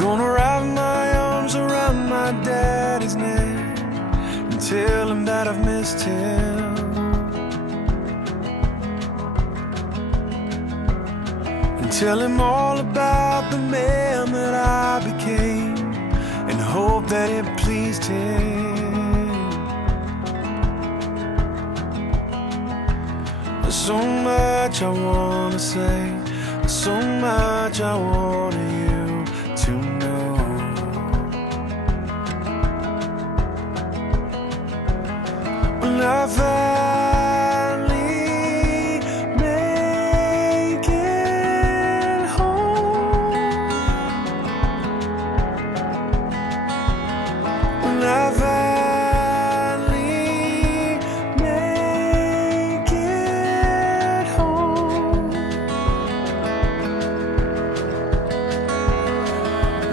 gonna wrap my arms around my daddy's neck and tell him that I've missed him, and tell him all about the man that I became, and hope that it pleased him. There's so much I wanna say, there's so much I want you to know. When I finally make it home, when I finally make it home,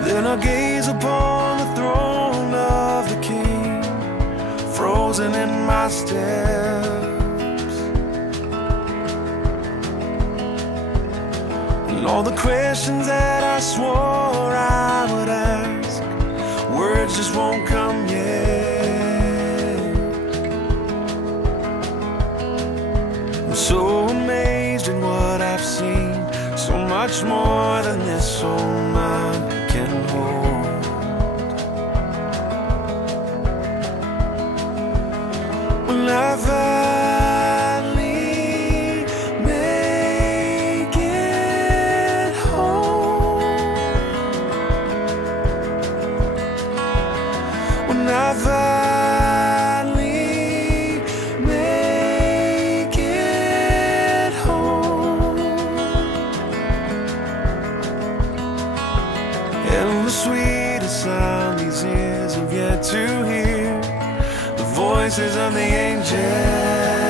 then I'll gaze upon the throne of the King, frozen in my steps, and all the questions that I swore I would ask, words just won't come yet. I'm so amazed in what I've seen, so much more than this old mind can hold. When I finally make it home, when I finally make it home, and the sweetest sound these ears have yet to hear, the voices of the angels